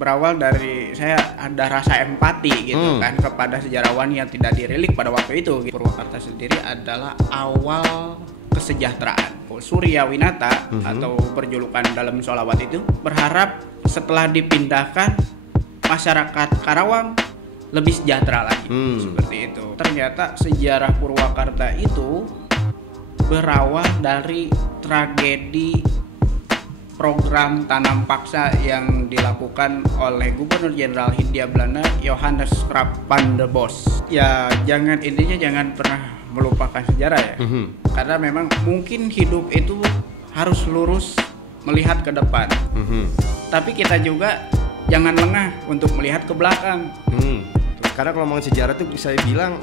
berawal dari saya ada rasa empati gitu kan kepada sejarawan yang tidak dirilik pada waktu itu. Purwakarta sendiri adalah awal kesejahteraan. Surya Winata atau berjulukan dalam sholawat itu berharap setelah dipindahkan masyarakat Karawang lebih sejahtera lagi. Seperti itu. Ternyata sejarah Purwakarta itu berawal dari tragedi program tanam paksa yang dilakukan oleh Gubernur Jenderal Hindia Belanda Johannes Krap van der Bos. Ya intinya jangan pernah melupakan sejarah ya. Karena memang mungkin hidup itu harus lurus melihat ke depan. Tapi kita juga jangan lengah untuk melihat ke belakang. Karena kalau ngomongin sejarah tuh saya bilang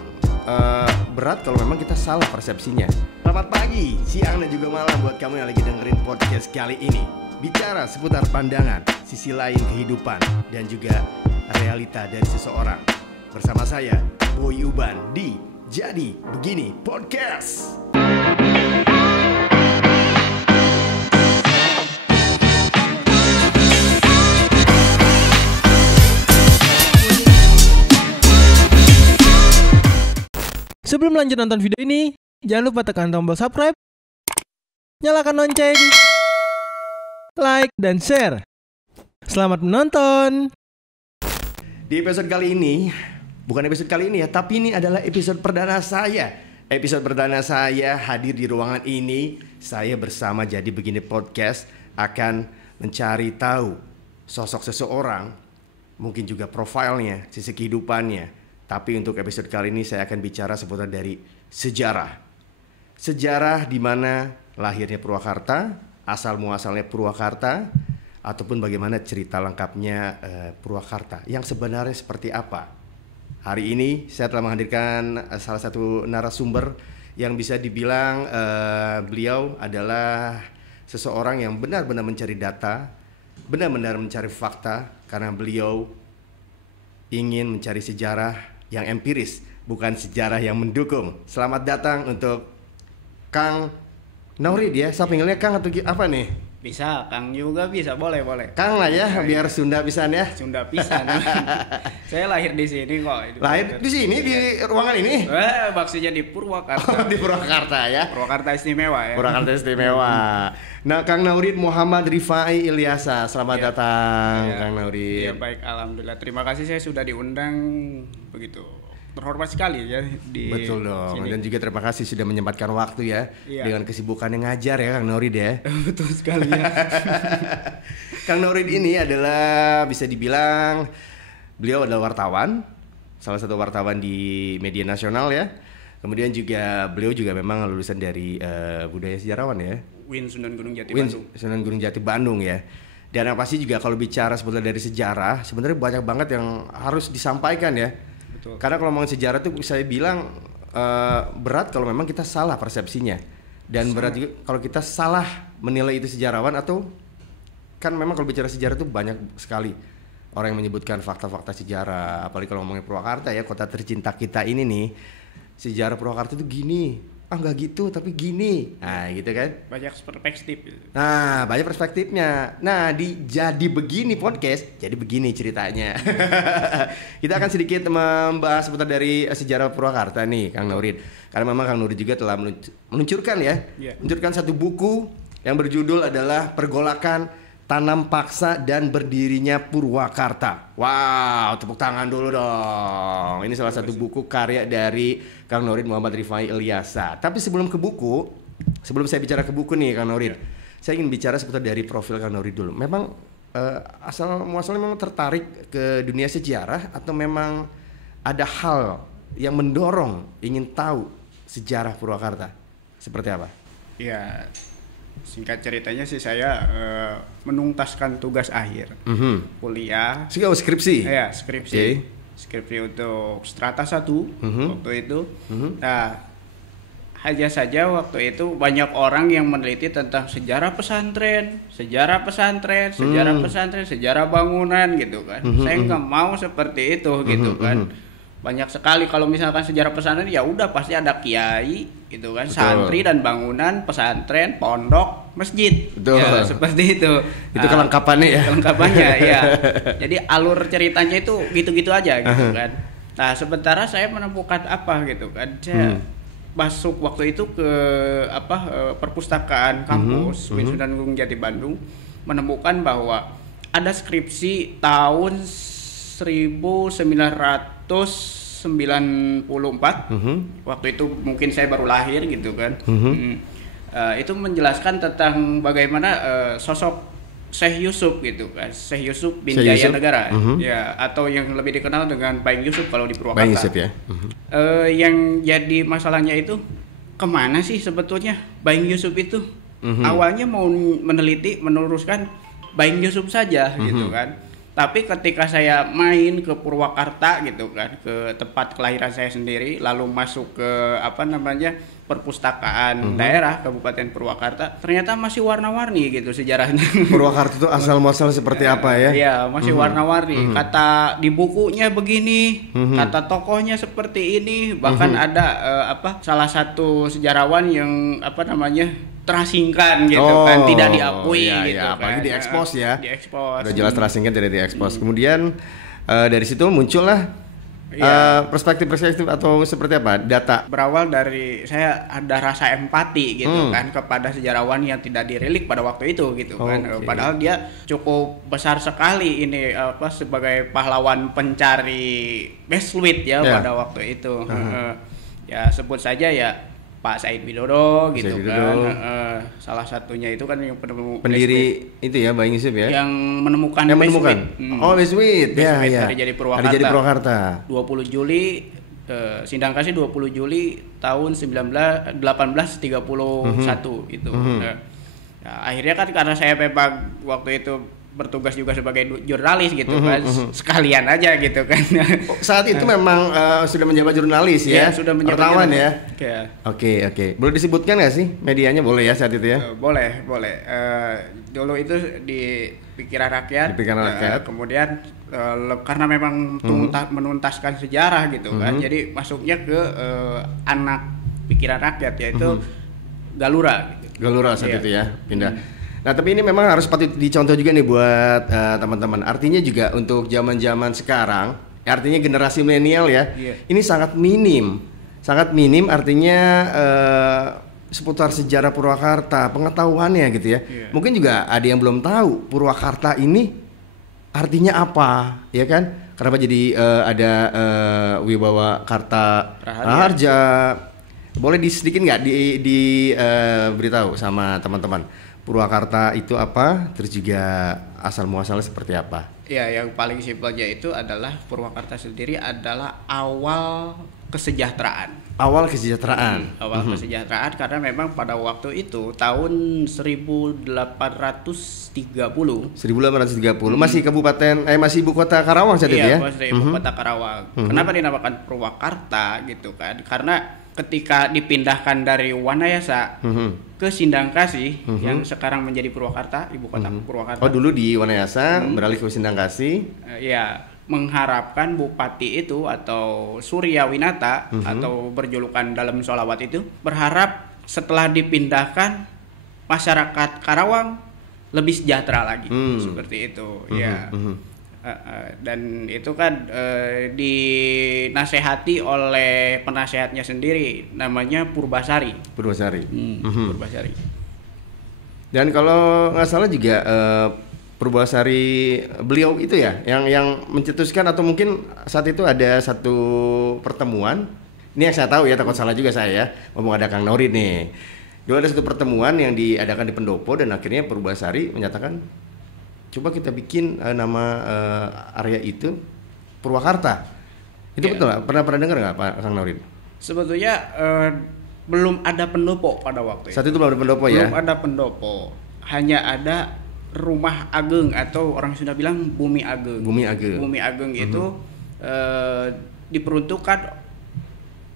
berat kalau memang kita salah persepsinya. Selamat pagi, siang dan juga malam buat kamu yang lagi dengerin podcast kali ini. Bicara seputar pandangan, sisi lain kehidupan dan juga realita dari seseorang. Bersama saya, Boy Uban di Jadi Begini Podcast. Sebelum lanjut nonton video ini, jangan lupa tekan tombol subscribe, nyalakan lonceng, like, dan share. Selamat menonton. Di episode kali ini, bukan episode kali ini ya, tapi ini adalah episode perdana saya. Episode perdana saya hadir di ruangan ini. Saya bersama Jadi Begini Podcast akan mencari tahu sosok seseorang, mungkin juga profilnya, sisi kehidupannya. Tapi untuk episode kali ini saya akan bicara seputar dari sejarah. Sejarah di mana lahirnya Purwakarta, asal muasalnya Purwakarta, ataupun bagaimana cerita lengkapnya Purwakarta yang sebenarnya seperti apa. Hari ini saya telah menghadirkan salah satu narasumber yang bisa dibilang beliau adalah seseorang yang benar-benar mencari data, benar-benar mencari fakta, karena beliau ingin mencari sejarah yang empiris, bukan sejarah yang mendukung. Selamat datang untuk Kang Naurid ya. Saya panggilnya Kang atau apa nih? Bisa, Kang juga bisa, boleh. Kang lah ya, biar Sunda pisan ya. Sunda pisan. Saya lahir di sini kok. Lahir di sini di ruangan ini. Maksudnya di Purwakarta. Di Purwakarta ya. Purwakarta istimewa ya. Purwakarta istimewa. Nah, Kang Naurid Muhammad Rifai Ilyasa, selamat datang Kang Naurid. Iya, baik, alhamdulillah. Terima kasih saya sudah diundang begitu. Terhormat sekali ya di Betul dong. sini. Dan juga terima kasih sudah menyempatkan waktu ya. Dengan kesibukan yang ngajar ya Kang Naurid ya. Betul sekali ya. Kang Naurid ini adalah bisa dibilang beliau adalah wartawan, salah satu wartawan di media nasional ya. Kemudian juga beliau juga memang lulusan dari budaya sejarawan ya. Win Sunan Gunung Jati Bandung. Sunan Gunung Jati Bandung ya. Dan yang pasti juga kalau bicara sebetulnya dari sejarah, sebenarnya banyak banget yang harus disampaikan ya. Betul. Karena kalau ngomongin sejarah tuh saya bilang berat kalau memang kita salah persepsinya. Dan berat juga kalau kita salah menilai itu sejarawan, atau kan memang kalau bicara sejarah tuh banyak sekali orang yang menyebutkan fakta-fakta sejarah. Apalagi kalau ngomongin Purwakarta ya, kota tercinta kita ini nih. Sejarah Purwakarta tuh gini. Enggak gitu, tapi gini. Nah, gitu kan? Banyak perspektif. Nah, banyak perspektifnya. Nah, di Jadi Begini Podcast, jadi begini ceritanya. Kita akan sedikit membahas seputar dari sejarah Purwakarta nih, Kang Naurid. Karena memang Kang Naurid juga telah meluncurkan meluncurkan satu buku yang berjudul adalah Pergolakan Tanam Paksa dan Berdirinya Purwakarta. Wow, tepuk tangan dulu dong. Ini salah satu buku karya dari Kang Naurid Muhammad Rifai Ilyasa. Tapi sebelum saya bicara ke buku nih Kang Naurid, saya ingin bicara seputar dari profil Kang Naurid dulu. Memang asal muasalnya memang tertarik ke dunia sejarah, atau memang ada hal yang mendorong ingin tahu sejarah Purwakarta? Seperti apa? Ya, singkat ceritanya sih saya menuntaskan tugas akhir kuliah. Skripsi? Ya, skripsi. Okay. Skripsi untuk strata 1 waktu itu. Nah, hanya saja waktu itu banyak orang yang meneliti tentang sejarah pesantren, sejarah bangunan gitu kan. Saya nggak mau seperti itu gitu kan. banyak sekali. Kalau misalkan sejarah pesantren ya udah pasti ada kiai gitu kan, Betul. santri dan bangunan pesantren, pondok, masjid. Betul. Ya, seperti itu. Itu kelengkapannya ya. Kelengkapannya ya. Jadi alur ceritanya itu gitu-gitu aja gitu kan. Nah, sementara saya menemukan apa gitu kan. Saya masuk waktu itu ke perpustakaan kampus Sunan Gunung Jati Bandung, menemukan bahwa ada skripsi tahun 1994. Waktu itu mungkin saya baru lahir gitu kan. Itu menjelaskan tentang bagaimana sosok Syekh Yusuf gitu kan, Syekh Yusuf bin Syekh Jaya Yusuf? Negara, ya, atau yang lebih dikenal dengan Baing Yusuf kalau di Purwakarta. Baing Yusuf ya. Yang jadi masalahnya itu kemana sih sebetulnya Baing Yusuf itu? Awalnya mau meneliti, meneruskan Baing Yusuf saja gitu kan. Tapi ketika saya main ke Purwakarta gitu kan, ke tempat kelahiran saya sendiri, lalu masuk ke perpustakaan daerah Kabupaten Purwakarta, ternyata masih warna-warni gitu sejarahnya. Purwakarta itu asal muasal seperti apa ya? Iya, masih warna-warni. Kata di bukunya begini, kata tokohnya seperti ini, bahkan ada salah satu sejarawan yang terasingkan gitu kan, tidak diakui iya, gitu iya. kan. Apalagi diekspos ya. Diekspos. Udah jelas terasingkan, tidak diekspos. Kemudian dari situ muncullah perspektif-perspektif atau seperti apa? Data. Berawal dari saya ada rasa empati gitu kan kepada sejarawan yang tidak dirilik pada waktu itu gitu kan. Padahal dia cukup besar sekali ini sebagai pahlawan pencari Besluit ya pada waktu itu. Ya sebut saja ya Pak Said Widodo gitu kan. Salah satunya itu kan yang pendiri itu ya, Baing Yusuf ya. Yang menemukan Besluit. Ya, ya. Hari jadi Purwakarta. 20 Juli Sindang Kasih 20 Juli tahun 1831 itu. Nah, akhirnya kan karena saya memang waktu itu bertugas juga sebagai jurnalis gitu kan, sekalian aja gitu kan. Saat itu memang sudah menjabat jurnalis ya, sudah menjabat wartawan jurnalis. ya. Oke. Boleh disebutkan nggak sih medianya? Boleh ya saat itu ya? Boleh. Dulu itu di Pikiran Rakyat. Kemudian karena memang menuntaskan sejarah gitu kan, jadi masuknya ke anak Pikiran Rakyat yaitu Galura. Gitu. Galura saat itu ya, pindah. Nah, tapi ini memang harus patut dicontoh juga nih buat teman-teman. Artinya juga untuk zaman-zaman sekarang, artinya generasi milenial ya, ini sangat minim artinya seputar sejarah Purwakarta, pengetahuannya gitu ya. Mungkin juga ada yang belum tahu Purwakarta ini artinya apa, ya kan? Kenapa jadi ada Wibawa Karta Raharja? Boleh sedikit nggak beritahu sama teman-teman? Purwakarta itu apa? Terus juga asal muasalnya seperti apa? Ya, yang paling simpelnya itu adalah Purwakarta sendiri adalah awal kesejahteraan. Awal kesejahteraan. Kesejahteraan karena memang pada waktu itu tahun 1830. 1830 masih masih ibu kota Karawang saat itu ya? Iya, masih ibu kota Karawang. Kenapa dinamakan Purwakarta gitu kan? Karena ketika dipindahkan dari Wanayasa ke Sindang Kasih yang sekarang menjadi Purwakarta, ibu kota Purwakarta. Oh, dulu di Wanayasa beralih ke Sindang Kasih. Mengharapkan bupati itu atau Surya Winata atau berjulukan dalam sholawat itu berharap setelah dipindahkan masyarakat Karawang lebih sejahtera lagi seperti itu ya. Dan itu kan dinasehati oleh penasehatnya sendiri namanya Purbasari. Purbasari. Dan kalau nggak salah juga Purbasari beliau itu ya yang mencetuskan, atau mungkin saat itu ada satu pertemuan. Ini yang saya tahu ya, takut salah juga saya ya. Ngomong ada Kang Norid nih. Dulu ada satu pertemuan yang diadakan di Pendopo dan akhirnya Purbasari menyatakan coba kita bikin nama area itu Purwakarta. Itu betul nggak? Pernah dengar nggak Pak Kang Norid? Sebetulnya belum ada pendopo pada waktu itu. Saat itu belum ada pendopo ya? Belum ada pendopo. Hanya ada rumah ageng atau orang Sunda bilang bumi ageng. Bumi ageng itu diperuntukkan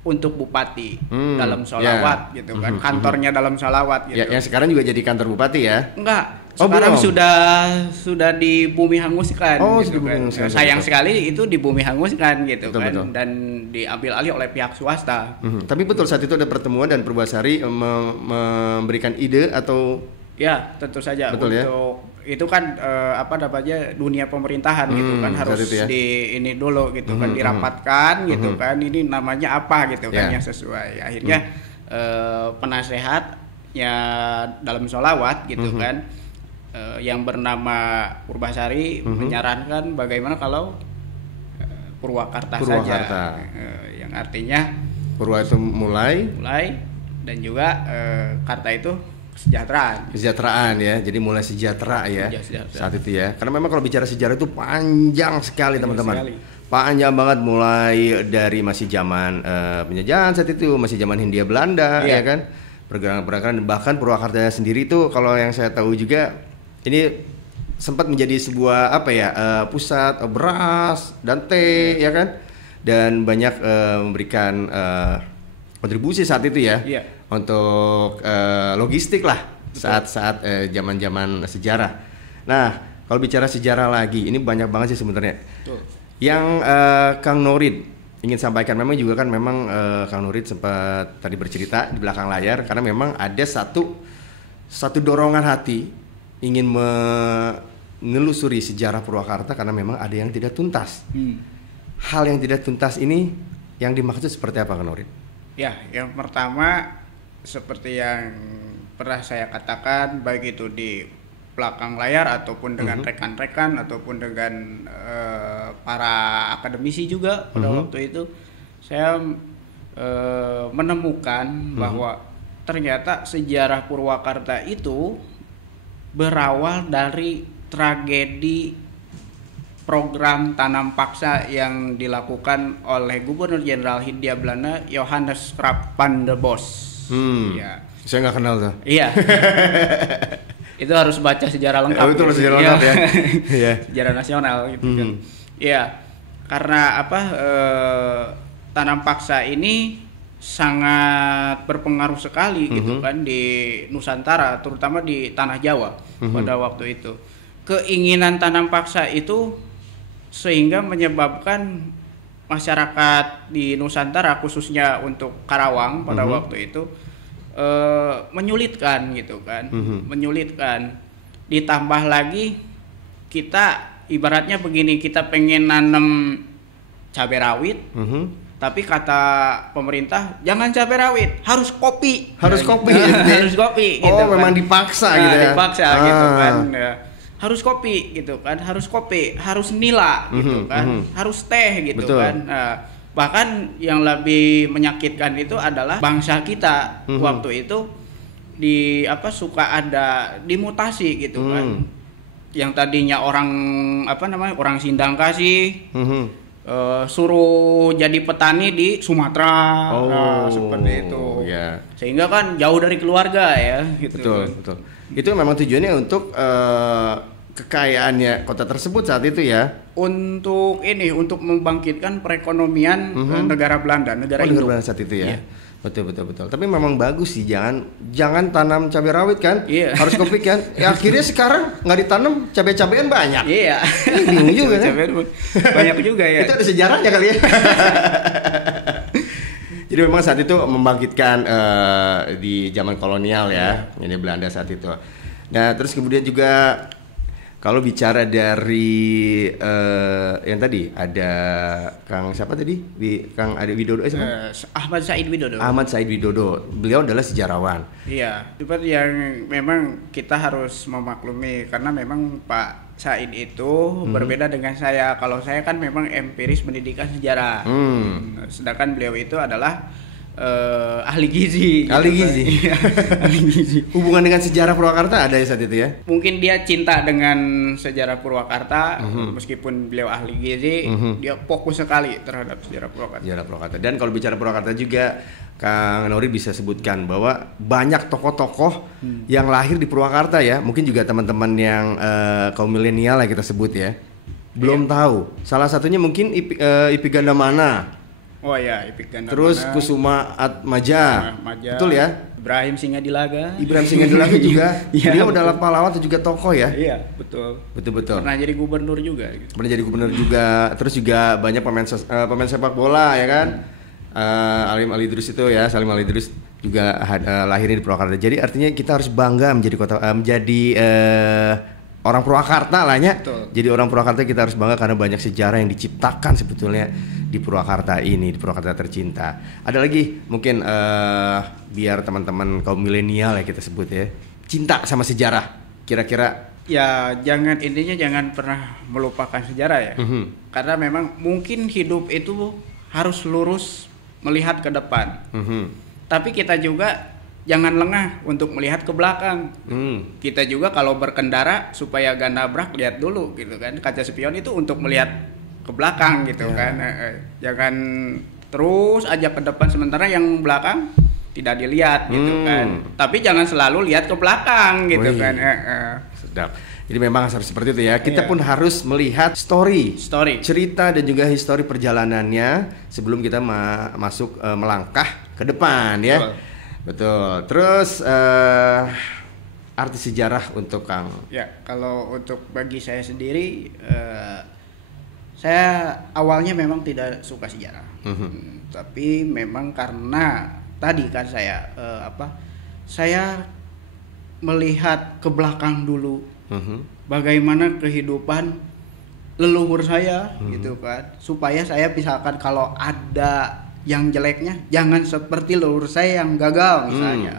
untuk bupati dalam sholawat gitu kan. Kantornya dalam sholawat gitu. Ya, yang sekarang juga jadi kantor bupati ya? Enggak. Sekarang belum? sudah di bumi hanguskan. Oh, gitu sudah di bumi kan. hanguskan, Sayang betul. sekali itu di bumi hanguskan gitu Betul, kan betul. dan diambil alih oleh pihak swasta. Tapi betul saat itu ada pertemuan dan Purbasari memberikan ide atau Ya, tentu saja Betul ya? untuk itu kan apa namanya dunia pemerintahan gitu kan harus saat itu ya? di ini dulu gitu kan dirapatkan gitu kan ini namanya apa gitu kan Ya. yang sesuai. Akhirnya penasehatnya dalam sholawat gitu kan yang bernama Purbasari menyarankan bagaimana kalau Purwakarta Purwakarta. saja yang artinya Purwa itu mulai mulai dan juga Karta itu kesejahteraan ya. Jadi mulai sejahtera ya Ya, sejahtera. saat itu ya. Karena memang kalau bicara sejarah itu panjang sekali teman-teman. sekali. Panjang banget mulai dari masih zaman penjajahan saat itu, masih zaman Hindia Belanda Iya. ya kan. Pergerakan-pergerakan bahkan Purwakarta sendiri itu kalau yang saya tahu juga ini sempat menjadi sebuah apa ya pusat beras dan teh ya kan. Dan banyak memberikan kontribusi saat itu ya. Iya. Untuk logistik lah saat-saat zaman-zaman sejarah. Nah, kalau bicara sejarah lagi, ini banyak banget sih sebenarnya. Betul. Yang Kang Norid ingin sampaikan memang juga kan memang Kang Norid sempat tadi bercerita di belakang layar karena memang ada satu dorongan hati ingin menelusuri sejarah Purwakarta karena memang ada yang tidak tuntas. Hal yang tidak tuntas ini yang dimaksud seperti apa Kang Norid? Ya, yang pertama seperti yang pernah saya katakan baik itu di belakang layar ataupun dengan rekan-rekan ataupun dengan para akademisi juga pada waktu itu saya menemukan bahwa ternyata sejarah Purwakarta itu berawal dari tragedi program tanam paksa yang dilakukan oleh Gubernur Jenderal Hindia Belanda Johannes Krap van der Bos. Ya. Saya nggak kenal tuh. Iya. Itu harus baca sejarah lengkap. Oh, itu harus sejarah lengkap ya. Iya. Sejarah nasional gitu kan. Iya. Karena apa tanam paksa ini sangat berpengaruh sekali gitu kan di Nusantara, terutama di tanah Jawa pada waktu itu. Keinginan tanam paksa itu sehingga menyebabkan masyarakat di Nusantara khususnya untuk Karawang pada waktu itu menyulitkan gitu kan, menyulitkan. Ditambah lagi kita ibaratnya begini, kita pengen nanam cabai rawit, tapi kata pemerintah jangan cabai rawit, harus kopi. Harus kopi. Harus kopi. Gitu memang kan. dipaksa Nah, gitu ya. dipaksa gitu kan. Ya. Harus kopi gitu kan, harus kopi, harus nila gitu kan, harus teh gitu Betul. kan. Nah, bahkan yang lebih menyakitkan itu adalah bangsa kita waktu itu di apa suka ada dimutasi gitu kan. Yang tadinya orang apa namanya orang Sindang kasih suruh jadi petani di Sumatera, nah, seperti itu. Ya. Sehingga kan jauh dari keluarga ya gitu. Betul, kan. betul. Itu memang tujuannya untuk kekayaannya kota tersebut saat itu ya. Untuk ini untuk membangkitkan perekonomian negara Belanda, negara Negara induk. Belanda saat itu ya. Iya. Betul. Tapi memang bagus sih, jangan tanam cabai rawit kan. Iya. Harus kopi kan. Ya, akhirnya sekarang nggak ditanam, cabai-cabean banyak. Iya. Bingung juga kan. Banyak juga ya. Itu ada sejarahnya kali ya. Jadi memang saat itu membangkitkan di zaman kolonial ya, ini Belanda saat itu. Nah, terus kemudian juga kalau bicara dari yang tadi ada Kang siapa tadi? Kang Ade Widodo siapa? Ahmad Said Widodo. Ahmad Said Widodo. Beliau adalah sejarawan. Iya, itu yang memang kita harus memaklumi karena memang Pak Said itu berbeda dengan saya. Kalau saya kan memang empiris pendidikan sejarah. Sedangkan beliau itu adalah ahli gizi. Ahli gitu kan. gizi. Iya, ahli gizi. Hubungan dengan sejarah Purwakarta ada ya saat itu ya? Mungkin dia cinta dengan sejarah Purwakarta, meskipun beliau ahli gizi, dia fokus sekali terhadap sejarah Purwakarta. Sejarah Purwakarta. Dan kalau bicara Purwakarta juga Kang Nori bisa sebutkan bahwa banyak tokoh-tokoh yang lahir di Purwakarta ya. Mungkin juga teman-teman yang kaum milenial lah kita sebut ya. Belum tahu. Salah satunya mungkin Ipi Gandamana. Oh ya, Ipik Gandamana. Terus Kusuma Atmaja. Maja. Betul ya? Ibrahim Singadelaga. Ibrahim Singadelaga juga. Iya, Dia betul. adalah pahlawan atau juga tokoh ya. Iya, betul. Betul. Pernah jadi gubernur juga gitu. Pernah jadi gubernur juga. Terus juga banyak pemain sepak bola ya kan. Salim Ali Idrus itu ya, Salim Ali Idrus juga lahirnya di Purwakarta. Jadi artinya kita harus bangga menjadi orang Purwakarta lah ya. Betul. Jadi orang Purwakarta kita harus bangga karena banyak sejarah yang diciptakan sebetulnya di Purwakarta ini, di Purwakarta tercinta. Ada lagi mungkin biar teman-teman kaum milenial ya kita sebut ya, cinta sama sejarah. Kira-kira Ya jangan pernah melupakan sejarah ya. Karena memang mungkin hidup itu harus lurus melihat ke depan. Tapi kita juga jangan lengah untuk melihat ke belakang. Kita juga kalau berkendara supaya gak nabrak lihat dulu gitu kan. Kaca spion itu untuk melihat ke belakang gitu kan. Jangan terus aja ke depan sementara yang belakang tidak dilihat gitu kan. Tapi jangan selalu lihat ke belakang gitu kan. Sedap. Jadi memang harus seperti itu ya. Kita Iya. pun harus melihat story, cerita dan juga histori perjalanannya sebelum kita masuk melangkah ke depan ya. Betul. Terus arti sejarah untuk Kang. Ya, kalau untuk bagi saya sendiri, saya awalnya memang tidak suka sejarah. Tapi memang karena tadi kan saya melihat ke belakang dulu, bagaimana kehidupan leluhur saya gitu kan, supaya saya misalkan kalau ada yang jeleknya jangan seperti leluhur saya yang gagal misalnya.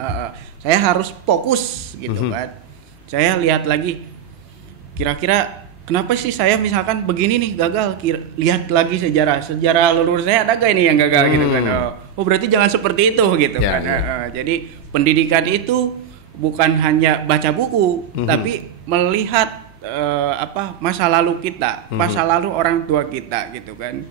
Saya harus fokus gitu kan. Saya lihat lagi kira-kira kenapa sih saya misalkan begini nih gagal, lihat lagi sejarah leluhur saya ada gak ini yang gagal gitu kan. Oh berarti jangan seperti itu gitu Ya, kan. ya. Jadi pendidikan itu bukan hanya baca buku, tapi melihat masa lalu kita, masa lalu orang tua kita gitu kan.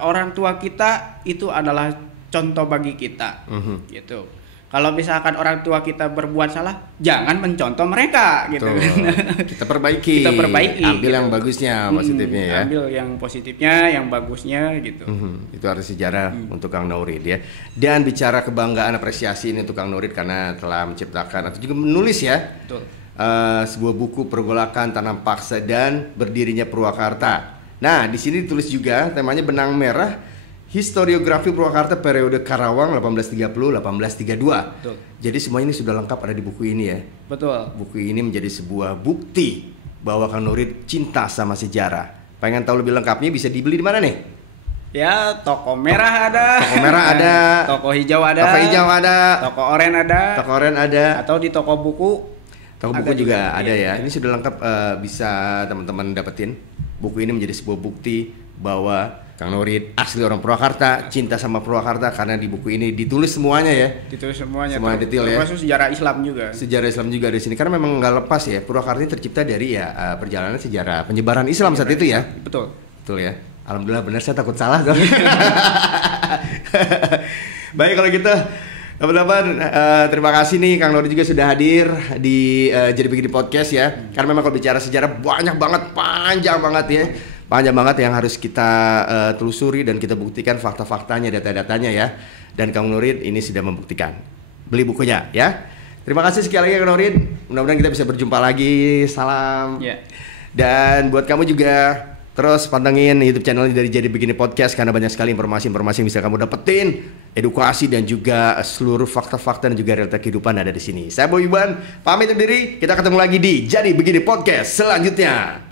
Orang tua kita itu adalah contoh bagi kita gitu. Kalau misalkan orang tua kita berbuat salah, jangan mencontoh mereka gitu kan. Kita perbaiki. Ambil gitu. yang bagusnya, positifnya ya. Ambil yang positifnya, yang bagusnya gitu. Itu arti sejarah untuk Kang Nourid ya. Dan bicara kebanggaan, apresiasi ini untuk Kang Nourid karena telah menciptakan atau juga menulis ya. Betul. Sebuah buku Pergolakan Tanam Paksa dan Berdirinya Purwakarta. Nah, di sini ditulis juga temanya Benang Merah Historiografi Purwakarta periode Karawang 1830-1832. Betul. Jadi semuanya ini sudah lengkap ada di buku ini ya. Betul. Buku ini menjadi sebuah bukti bahwa Kang Nourid cinta sama sejarah. Pengen tahu lebih lengkapnya bisa dibeli di mana nih? Ya, toko merah ada. Toko merah ada. Toko hijau ada. Toko hijau ada. Toko oranye ada. Toko oranye ada. Atau di toko buku. Toko buku juga ada ya. iya. Ini sudah lengkap, bisa teman-teman dapetin. Buku ini menjadi sebuah bukti bahwa Kang Nourid asli orang Purwakarta, cinta sama Purwakarta karena di buku ini ditulis semuanya ya. Ditulis semuanya. Semua detail ya. Termasuk sejarah Islam juga. Sejarah Islam juga di sini karena memang nggak lepas ya. Purwakarta ini tercipta dari ya perjalanan sejarah penyebaran Islam saat itu ya. Betul. Betul ya. Alhamdulillah benar, saya takut salah dong. Baik kalau gitu teman-teman, terima kasih nih Kang Nourid juga sudah hadir di Jadi Begini Podcast ya. Karena memang kalau bicara sejarah banyak banget, panjang banget ya. Panjang banget yang harus kita telusuri dan kita buktikan fakta-faktanya, data-datanya ya. Dan Kang Nourid ini sudah membuktikan. Beli bukunya ya. Terima kasih sekali lagi Kang Nourid. Mudah-mudahan kita bisa berjumpa lagi. Salam. Ya. Dan buat kamu juga terus pantengin YouTube channel dari Jadi Begini Podcast karena banyak sekali informasi-informasi yang bisa kamu dapetin, edukasi dan juga seluruh fakta-fakta dan juga realita kehidupan ada di sini. Saya Boy Iban, pamit undur diri. Kita ketemu lagi di Jadi Begini Podcast selanjutnya.